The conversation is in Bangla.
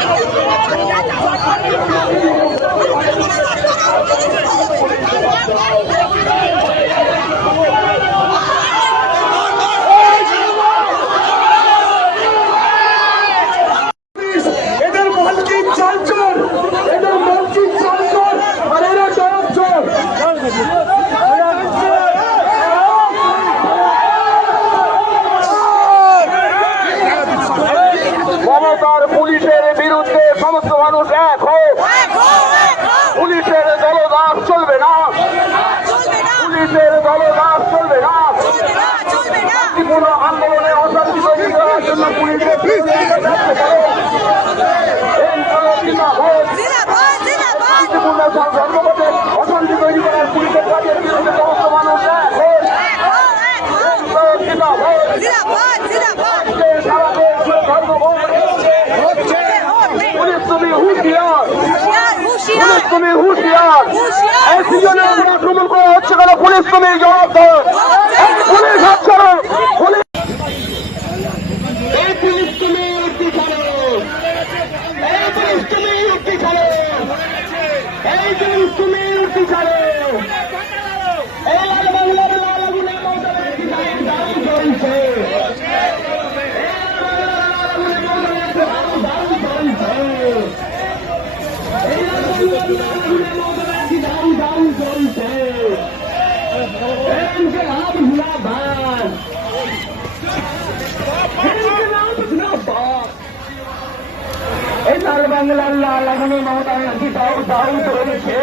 I'm sorry. তৈরি করার জন্য শান্তিপূর্ণ ধর্মপথে অশান্তি তৈরি করার পুলিশের কাজের বিরুদ্ধে সমস্ত মানুষ। এক হোক। জিন্দাবাদ। সারা দেশ ধর্মঘট পুলিশ তুমি হুঁশিয়ার। পুলিশ তুমি হুঁশিয়ার। এই সিজনে আক্রমণ করা হচ্ছে কেন? পুলিশ তুমি জবাব দাও পুলিশ হাত ছাড়ো পুলিশ এই পুলিশ তুমি উঠতে ছাড়ো এই পুলিশ তুমি উঠতে ছাড়ো এই পুলিশ তুমি উঠতে ছাড়ো লাল বাংলার লাল আগুনে মমতা ব্যানার্জি দাউ দাউ জ্বলছে